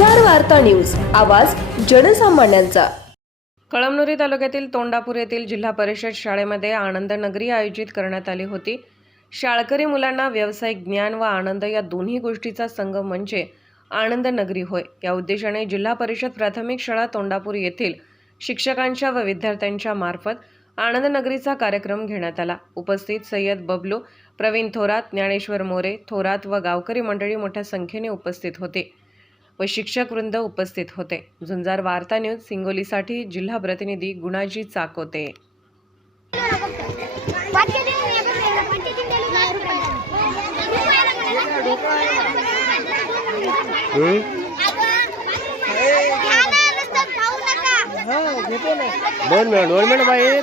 वार्ता न्यूज आवाज जनसामान्यांचा. कळमनुरी तालुक्यातील तोंडापूर येथील जिल्हा परिषद शाळेमध्ये आनंदनगरी आयोजित करण्यात आली होती. शाळकरी मुलांना व्यावसायिक ज्ञान व आनंद या दोन्ही गोष्टीचा संगम म्हणजे आनंदनगरी होय. या उद्देशाने जिल्हा परिषद प्राथमिक शाळा तोंडापूर येथील शिक्षकांच्या व विद्यार्थ्यांच्या मार्फत आनंदनगरीचा कार्यक्रम घेण्यात आला. उपस्थित सय्यद बबलू प्रवीण थोरात ज्ञानेश्वर मोरे थोरात व गावकरी मंडळी मोठ्या संख्येने उपस्थित होते. व शिक्षक वृंद उपस्थित होते. झुंजार वार्ता न्यूज सिंगोलीसाठी जिल्हा प्रतिनिधी गुणाजी चाकोते. दोन मिनिट दोन मिनिट बाई.